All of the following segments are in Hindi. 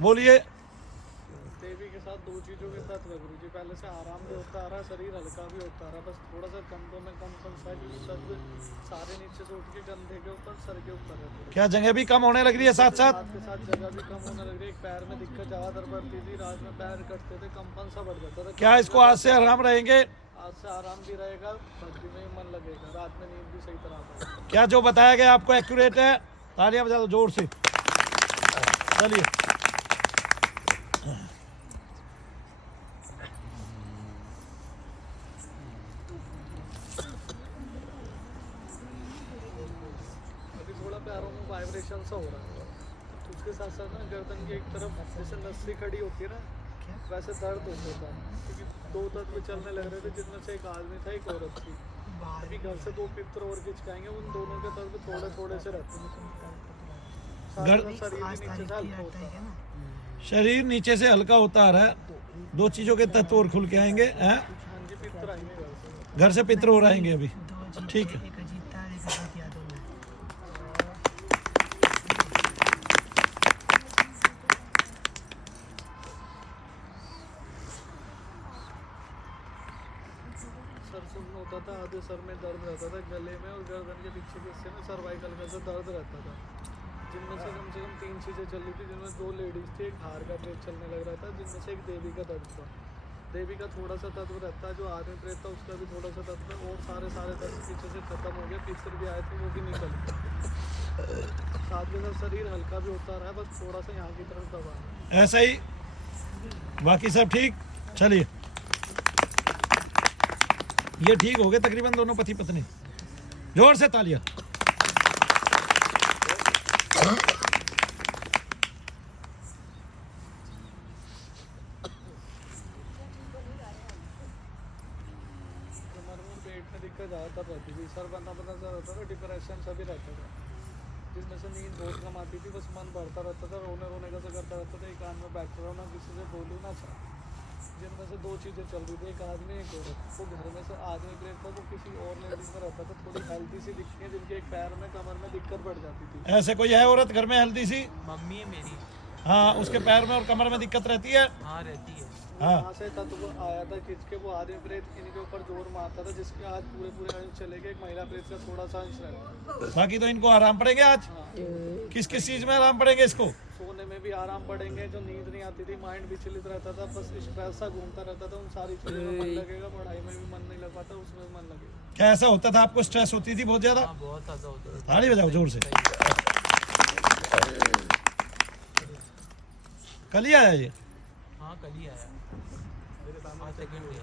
बोलिए। देवी के साथ दो चीजों के साथ है गुरु जी, पहले से आराम भी होता आ रहा है, शरीर हल्का भी होता आ रहा है, बस थोड़ा सा कंधों में कम सा, क्योंकि सर सारे नीचे से उठ के कंधे के ऊपर, सर के ऊपर है। क्या जगह भी कम होने लग रही है साथ साथ? के साथ जगह भी कम होने लग रही है, पैर में दिक्कत ज्यादातर बढ़ती थी, रात में पैर कटते थे, कंपन सा बढ़ जाता था। क्या इसको आज से आराम रहेंगे? आज से आराम भी रहेगा, भक्ति में भी मन लगेगा, रात में नींद भी सही तरह आएगी। क्या जो बताया गया आपको एक्यूरेट है? तालियां बजा दो जोर से। चलिए अभी थोड़ा पैरों में वाइब्रेशन सा हो रहा है, उसके साथ साथ ना गर्दन की एक तरफ जैसे नस्सी खड़ी होती है ना, वैसे दर्द होता था, क्योंकि दो तत्व चलने लग रहे थे, जिनमें से एक आदमी था, एक औरत थी। अभी घर से दो पित्र और खिंचकाएंगे, उन दोनों के तत्व थोड़े थोड़े से रहते हैं, शरीर नीचे से हल्का होता है। शरीर नीचे से हल्का होता आ रहा है, दो चीजों के तत्व और खुल के आएंगे हैं? हाँ जी, पित्र आएंगे घर से पित्र और आएंगे अभी, ठीक है। सर सुन्न होता था, आधे सर में दर्द रहता था, गले में और गर्दन के पीछे के हिस्से में सर्वाइकल में से दर्द रहता था, जिनमें से कम 3 चीज़ें चल रही थी, जिनमें 2 लेडीज थी, एक हार का प्रेत चलने लग रहा था, जिनमें से एक देवी का तत्व था। देवी का थोड़ा सा तत्व रहता है, जो आदमी प्रेत था उसका भी थोड़ा सा तत्व है, और सारे तत्व पीछे से खत्म हो गए, पितर भी आए थे, वो भी निकल गए। साथ में साथ शरीर हल्का भी होता रहा है, बस थोड़ा सा यहाँ की तरफ दबा है। ऐसा ही, बाकी सब ठीक। चलिए ये ठीक हो गए तकरीबन दोनों पति पत्नी। जोर से तालियां। पेट में दिक्कत ज़्यादातर रहती थी, सर बंदा सा रहता था, डिप्रेशन सा भी रहता था, जिसमें से नींद बहुत कम आती थी, बस मन बढ़ता रहता था, रोने रोने का तो करता रहता था, एक कान में बैठा रहो ना, किसी से बोलूँ ना चाह। जिनमें से 2 चीज़ें चल रही थी, एक आदमी एक औरत। वो घर में से आदमी प्रेत था, वो किसी और लेडीज में रहता था, थोड़ी हेल्दी सी दिखती है, जिनके एक पैर में कमर में दिक्कत बढ़ जाती थी। ऐसे कोई है औरत घर में हेल्दी सी? मम्मी है मेरी। हाँ, उसके पैर में और कमर में दिक्कत रहती है? हाँ रहती है। हाँ। वहाँ से तत्व आया था खिंच के, वो आदमी प्रेत इनके ऊपर जोर मारता था, जिसके आज पूरे अंश चले गए, एक महिला प्रेत का थोड़ा सा अंश रहता। बाकी तो इनको आराम पड़ेंगे आज। किस किस चीज में आराम पड़ेंगे इसको? सोने में भी आराम पड़ेंगे, जो नींद नहीं आती थी, माइंड विचलित रहता था, बस स्ट्रेस सा घूमता रहता था, उन सारी चीज़ों में मन लगेगा, पढ़ाई में भी मन नहीं लग पाता, उसमें भी मन लगेगा। क्या ऐसा होता था आपको? स्ट्रेस होती थी बहुत ज्यादा? हाँ बहुत ज़्यादा होता है। ताली बजाओ जोर से। कल ही आया ये? हाँ कल ही आया। हाँ सेकंड डे।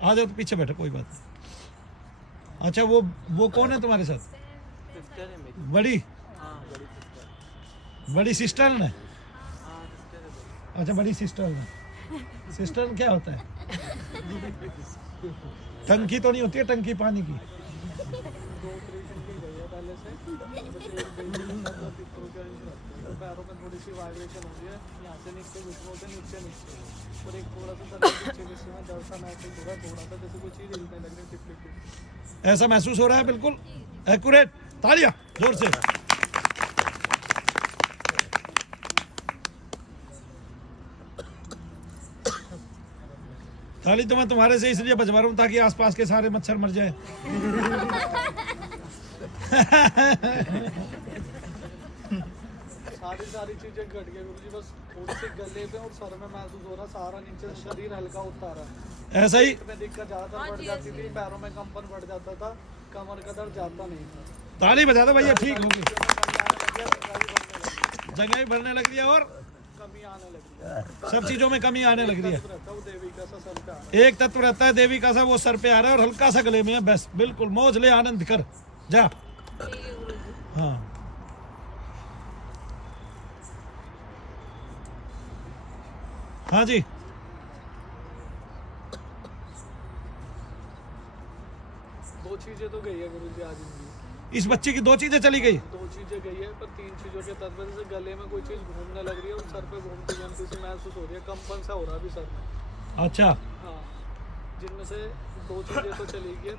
आ जाओ तो पीछे बैठो, कोई बात नहीं। अच्छा वो कौन है तुम्हारे साथ? सिस्टर है मेरी। बड़ी? हाँ बड़ी सिस्टर। बड़ी सिस्टर ने? हाँ सिस्टर है बड़ी। अच्छा बड़ी सिस्टर ने। सिस्टर क्या होता है? टंकी तो नहीं होती है, टंकी पानी की? 2 ऑपरेशन की गई है पहले से, बस एक पित्रों के अंश रहते हैं, पैरों में थोड़ी सी वाइब्रेशन होती है, यहाँ से नीचे घुटनों से नीचे और एक थोड़ा सा सर के पीछे हिस्से में दर्द सा महसूस हो रहा है, थोड़ा सा जैसे कोई चीज़ हिलने लग रही है, टिप। ऐसा महसूस हो रहा है? बिल्कुल एक्यूरेट। तालियां जोर से। ताली तो मैं तुम्हारे से इसलिए बजवा रहा हूँ ताकि आसपास के सारे मच्छर मर जाए। सारी चीजें घट गई गुरुजी, बस थोड़ी सी गले पे और सर में महसूस हो रहा, सारा नीचे से शरीर हल्का होता रहा है। ऐसा ही? में दिक्कत ज्यादातर बढ़ जाती थी, पैरों में कंपन बढ़ जाता था, कमर का दर्द जाता नहीं था। ताली बजा दो भैया, ठीक हो गई। कमी जगह भी भरने लग रही है और आने लगी है, सब चीजों में कमी आने लग रही है। रहता वो देवी का सा सर पे आ एक तत्व रहता है देवी का सा, वो सर पे आ रहा है और हल्का सा गले में है, बस बिल्कुल मौज ले, आनंद कर जा। हाँ हाँ जी। 2 चीजें तो गई है गुरुजी आज इनकी। इस बच्चे की 2 चीजें चली गई? 2 चीजें गई है, पर 3 चीजों के तत्व से गले में कोई चीज घूमने लग रही है और सर पे घूमती घूमती सी महसूस हो रही है, कंपन सा हो रहा है अभी सर में। अच्छा हाँ जिनमें से 2 चीज़ें तो चली गई है,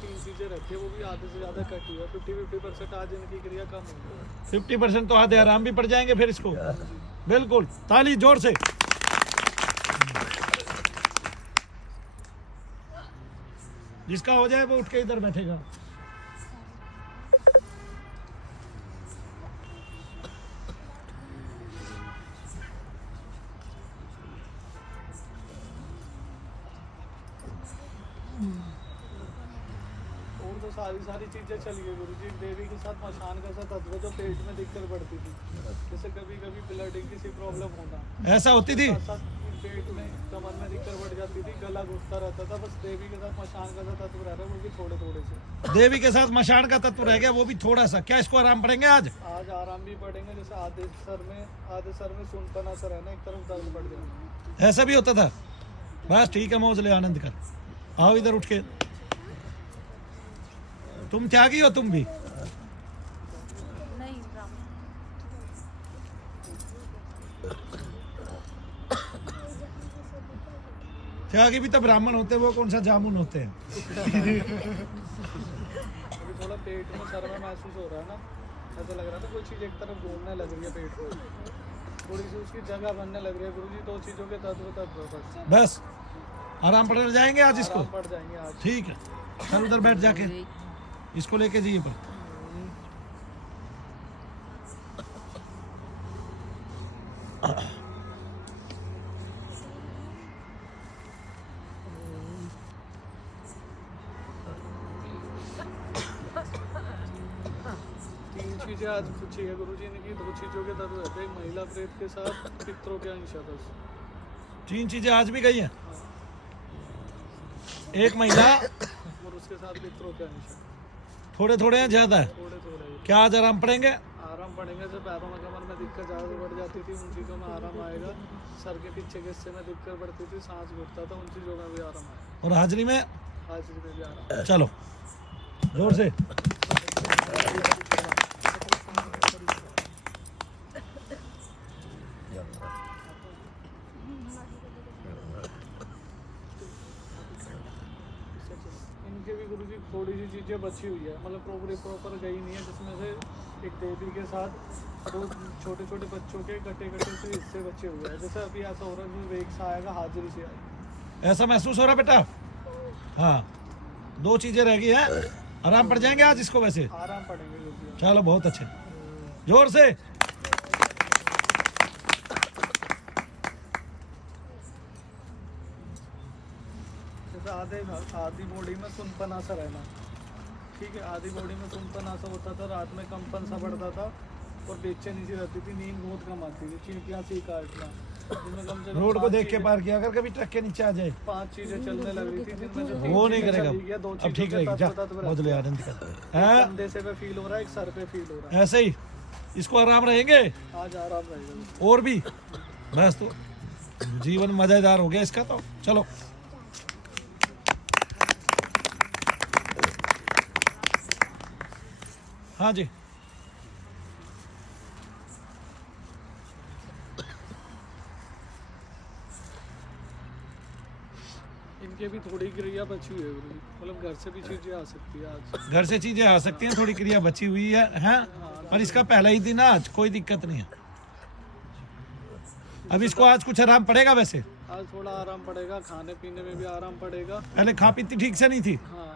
3 चीज़ें रहती है, वो भी आधे से ज़्यादा कटी है। 50-50% आज इनकी क्रिया कम हो गई है। 50% तो आधे आराम भी पड़ जाएंगे फिर इसको। बिल्कुल, ताली जोर से। जिसका हो जाए वो उठ के इधर बैठेगा। और तो सारी चीज़ें चली गई गुरुजी। देवी के साथ मशान का सा तत्व है, जो पेट में दिक्कत बढ़ती थी, जैसे कभी कभी ब्लडिंग की सी प्रॉब्लम होना, ऐसा होती थी। साथ पेट में कमर में दिक्कत बढ़ जाती थी, गला घुटता रहता था। बस देवी के साथ मशान का सा तत्व रह रहा है, वो भी थोड़े थोड़े से। देवी के साथ मशान का तत्व रह गया, वो भी थोड़ा सा। क्या इसको आराम पड़ेंगे आज? आज आराम भी पड़ेंगे। जैसे आधे सर में सुनपना सा रहना, एक तरफ दर्द बढ़ जाना, ऐसा भी होता था। बस ठीक है, मौज ले, आनंद कर। आओ इधर उठ के। तुम त्यागी हो तुम भी? नहीं ब्राह्मण। त्यागी भी तो ब्राह्मण होते हैं, वो कौन सा जामुन होते हैं। अभी थोड़ा पेट में सर में महसूस हो रहा है ना, ऐसा लग रहा था कोई चीज़ एक तरफ घूमने लग रही है पेट को, थोड़ी सी उसकी जगह बनने लग रही है गुरुजी। 2 चीज़ों के तत्व बस बस आराम पड़ जाएंगे आज इसको। आराम पड़ जाएंगे आज। ठीक है, चल उधर बैठ जाके इसको लेके जाइए पर। तीन चीज़ें आज पूछी है गुरुजी। इनकी 2 चीज़ों के तत्व रहते हैं, एक महिला प्रेत के साथ पितरों के अंश है बस। 3 चीजें आज भी गई हैं। एक महिला, और उसके साथ पितरों के अंश है, थोड़े थोड़े हैं, ज्यादा है। थोड़े थोड़े क्या आज आराम पड़ेंगे? आराम पड़ेंगे। जब पैरों में कमर में दिक्कत ज़्यादा बढ़ जाती थी, उन चीज़ों में आराम आएगा। सर के पीछे के हिस्से में दिक्कत बढ़ती थी, सांस घुटता था, उन चीज़ों में भी आराम आएगा। और हाजिरी में हाजिरी में भी आराम। चलो जोर से। इनके भी गुरुजी थोड़ी सी चीज़ें बची हुई है, मतलब प्रॉपर गई नहीं है, जिसमें से एक देवी के साथ 2 छोटे छोटे बच्चों के कटे से हिस्से बचे हुए हैं। जैसे अभी ऐसा हो रहा है, वेग से आएगा, हाजिरी से आएगा। ऐसा महसूस हो रहा बेटा? हाँ, 2 चीजें रह गई हैं। आराम पड़ जाएंगे आज इसको वैसे। आराम पड़ेंगे गुरुजी। चलो बहुत अच्छे, जोर से। जैसे आधी बॉडी में सुनपना सा रहना, ठीक है, आधी बॉडी में सुनपना सा होता था, रात में कंपन सा बढ़ता था, और बेचैनी सी रहती थी, नींद बहुत कम आती थी, चींटियां सी काटना, जिनमें कम से कम रोड को 5 देख के चीजें- पार किया, अगर कभी ट्रक के नीचे आ जाए 5 चीजें चलने लग रही थी, जिनमें से 3 वो नहीं चीजें करेगा। चली गई, 2 अब चीजों ठीक के रहेगी। जा तत्व मौज ले, रहते आनंद हैं। कर। एक हाँ, कंधे से पे फील हो रहा है, एक सर पे फील हो रहा है। ऐसे ही इसको आराम रहेंगे आज आराम रहेगा। और भी। बस तो जीवन मजेदार हो गया इसका तो। चलो हाँ जी। इनके भी थोड़ी क्रिया बची हुई है गुरुजी, मतलब घर से भी चीजें आ सकती है आज। घर से चीजें आ सकती हैं, थोड़ी क्रिया बची हुई है, हैं? पर इसका पहला ही दिन आज, कोई दिक्कत नहीं है। अब इसको आज कुछ आराम पड़ेगा वैसे। आज थोड़ा आराम पड़ेगा, खाने पीने में भी आराम पड़ेगा। पहले खा पीती ठीक से नहीं थी। हाँ,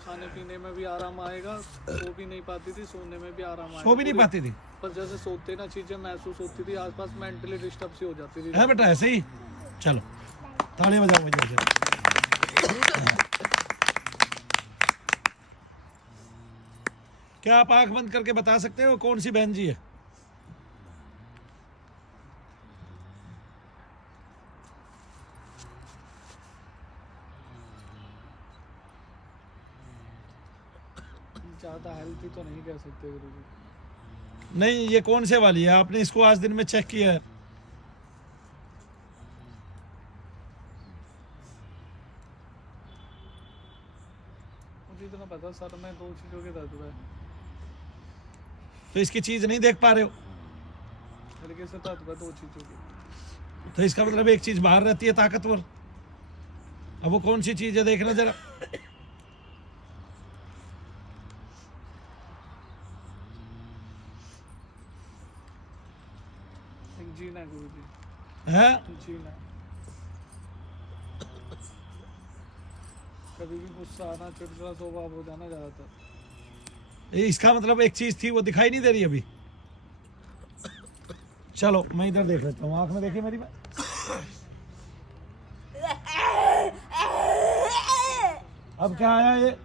खाने पीने में भी आराम आएगा, सो भी नहीं पाती थी, सोने में भी आराम आएगा। सो भी नहीं पाती थी। पर जैसे सोते ना चीजें महसूस होती थी, आसपास मेंटली डिस्टर्ब सी हो जाती थी। है बेटा ऐसे ही। चलो ताली बजाओ बजाओ। क्या आप आंख बंद करके बता सकते हो कौन सी बहन जी है? ज्यादा हेल्थी तो नहीं कह सकते गुरुजी। नहीं, ये कौन से वाली है? आपने इसको आज दिन में चेक किया है? मुझे इतना पता, सर में 2 चीजों के दर्द है, तो इसकी चीज नहीं देख पा रहे हो, हल्के से दर्द है 2 चीजों की। तो इसका मतलब एक चीज बाहर रहती है ताकतवर, अब वो कौन सी चीज है देखना जरा। जीना है गुरुजी, है जीना है। कभी भी गुस्सा आना, चिड़चिड़ा स्वभाव हो जाना ज्यादातर। इसका मतलब एक चीज थी वो दिखाई नहीं दे रही अभी। चलो मैं इधर देख लेता हूँ, आंख में देखिए मेरी। अब क्या आया ये?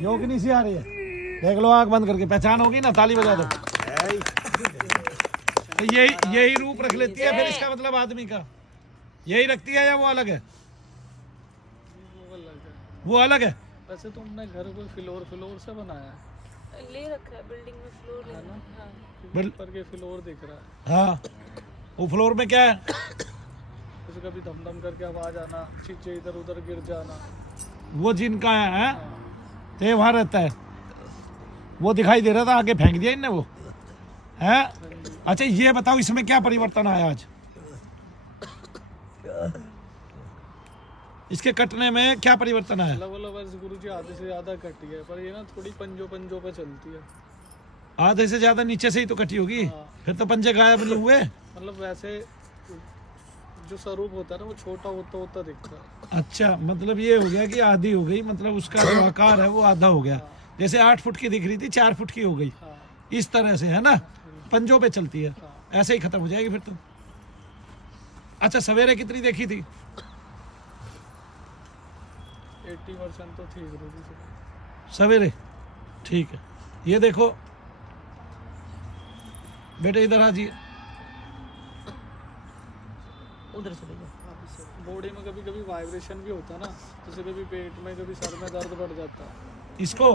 योगिनी सी आ रही है, देख लो आंख बंद करके। पहचान होगी ना, ताली बजा दो। तो यही रूप रख लेती है फिर, इसका मतलब आदमी का यही रखती है या वो अलग है? वो अलग है। वो अलग है। वैसे तुमने घर को फ्लोर से बनाया है ले रखा है, बिल्डिंग में फ्लोर है ना? हाँ। ऊपर के फ्लोर दिख रहा है। हाँ, वो फ्लोर में क्या है? जैसे कभी धम धम करके आवाज आना, चीजें इधर उधर गिर जाना। वो जिनका है ते वहाँ रहता है, वो दिखाई दे रहा था, आगे फेंक दिया इनने वो है। अच्छा ये बताओ इसमें क्या परिवर्तन आया आज? इसके कटने में क्या परिवर्तन आया? गुरुजी आधे से ज्यादा कटी है, पर ये ना थोड़ी पंजों पे चलती है। आधे से ज्यादा नीचे से ही तो कटी होगी। हाँ। फिर तो पंजे गायब नहीं हुए। मतलब वैसे जो स्वरूप होता है ना वो छोटा होता दिखता है। अच्छा, मतलब ये हो गया कि आधी हो गई, मतलब उसका जो आकार है वो आधा हो गया। जैसे 8 फुट की दिख रही थी 4 फुट की हो गई, हाँ। इस तरह से है ना, पंजों पे चलती है। हाँ। ऐसे ही खत्म हो जाएगी फिर तो। अच्छा सवेरे कितनी देखी थी? 80% तो ठीक रही थी सवेरे। ठीक है, ये देखो बेटे इधर आ जाइए। उधर चले जाओ। बॉडी में कभी कभी वाइब्रेशन भी होता है ना, जैसे कभी पेट में, कभी सर में दर्द बढ़ जाता है। इसको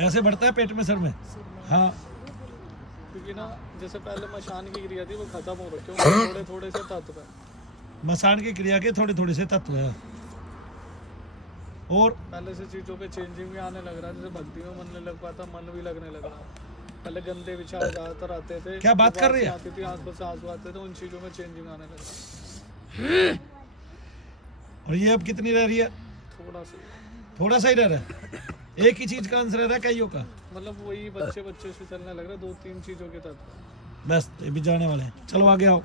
ऐसे बढ़ता है पेट में, सर में? हाँ, क्योंकि ना जैसे पहले मशान की क्रिया थी वो खत्म हो रखी है, थोड़े से तत्व है। मसान की क्रिया के थोड़े थोड़े से तत्व है। और पहले से चीजों पे चेंजिंग भी आने लग रहा है, जैसे भक्ति में मन नहीं लग पाता, मन भी लगने लग रहा है। पहले गंदे विचार ज्यादातर आते थे, क्या बात कर रही है? आती थी, आंखों से आंसू आते थे, उन चीजों में चेंजिंग आने लगा। और ये अब कितनी रह रही है? थोड़ा सा ही रह रहा है। एक ही चीज का आंसर रह रहा है कईयों का? मतलब वही बच्चे से चलने लग रहा है, 2-3 चीजों के तत्व। बस ये भी जाने वाले हैं। चलो आगे आओ।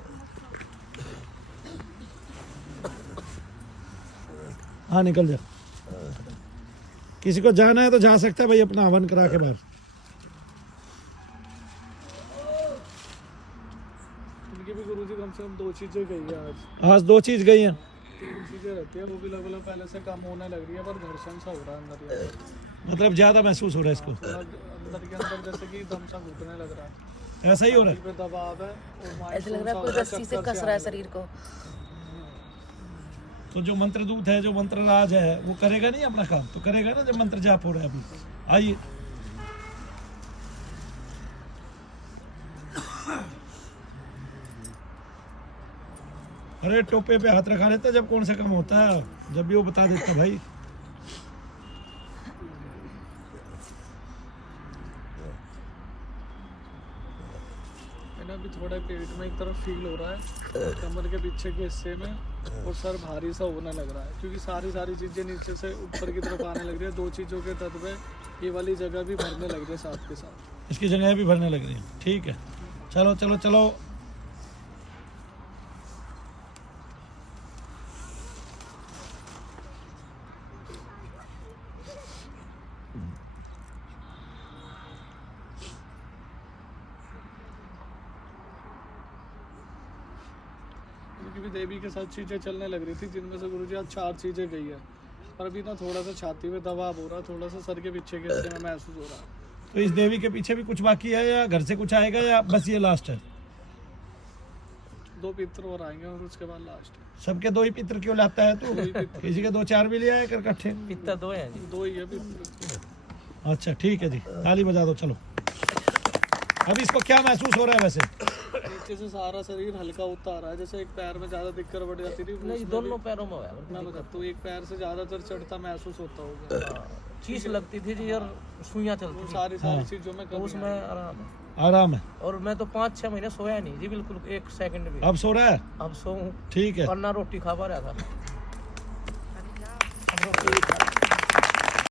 हाँ निकल जा। किसी को जाना है तो जा सकता है भाई, अपना हवन करा के बाहर। इनकी भी गुरुजी कम से कम 2 चीजें गई है आज। आज 2 चीज गई हैं। 3 चीजें रहती है, वो भी लगभग पहले से कम होने लग रही है, पर घर्षण सा हो रहा है अंदर ही। मतलब ज्यादा महसूस हो रहा है इसको। अंदर के अंदर जैसे कि दम सा घुटने लग रहा है, ऐसा ही हो रहा है। पे दबाव है और ऐसा लग रहा है कोई रस्सी से कस रहा है शरीर को। तो जो मंत्र दूत है, जो मंत्र राज है, वो करेगा नहीं अपना काम? तो करेगा ना जब मंत्र जाप हो रहा है अभी। आइए। अरे टोपे पे हाथ रखा लेता जब कौन सा काम होता है, जब भी वो बता देता भाई। अभी थोड़ा पेट में एक तरफ फील हो रहा है, कमर के पीछे के हिस्से में, और सर भारी सा होने लग रहा है, क्योंकि सारी चीजें नीचे से ऊपर की तरफ आने लग रही है। 2 चीजों के तत्व है, ये वाली जगह भी भरने लग रही है साथ के साथ। इसकी जगह भी भरने लग रही है। ठीक है, चलो चलो चलो। क्योंकि देवी के साथ चीजें चलने लग रही थी, जिनमें से गुरुजी आज 4 चीजें गई है, पर अभी ना थोड़ा सा छाती में दबाव हो रहा है, थोड़ा सा सर के पीछे के हिस्से में महसूस हो रहा है। तो इस देवी के पीछे भी कुछ बाकी है या घर से कुछ आएगा या बस ये लास्ट है? 2 पित्र और आएंगे और उसके बाद लास्ट है। सबके 2 ही पित्र क्यों लाता है तू? किसी के 2-4 भी ले आया कर इकट्ठे? पित्ता 2 है जी। 2 ही है पित्र। अच्छा ठीक है जी, ताली बजा दो। चलो अब इसको क्या महसूस हो रहा है वैसे? नीचे से सारा शरीर हल्का होता आ रहा है, जैसे एक पैर में ज्यादा दिक्कत बढ़ जाती थी, नहीं, दोनों पैरों में है। मैं बताता हूँ, एक पैर से ज्यादातर चढ़ता महसूस होता होगा, चीज लगती थी जी, और सुइयां चलती थी, सारी चीजों में तो कमी उसमें आराम है। आराम है। और मैं तो 5-6 महीने सोया नहीं जी, बिल्कुल 1 सेकंड भी। अब सो रहा है? अब सोऊं ठीक है। और ना रोटी खा पा रहा था।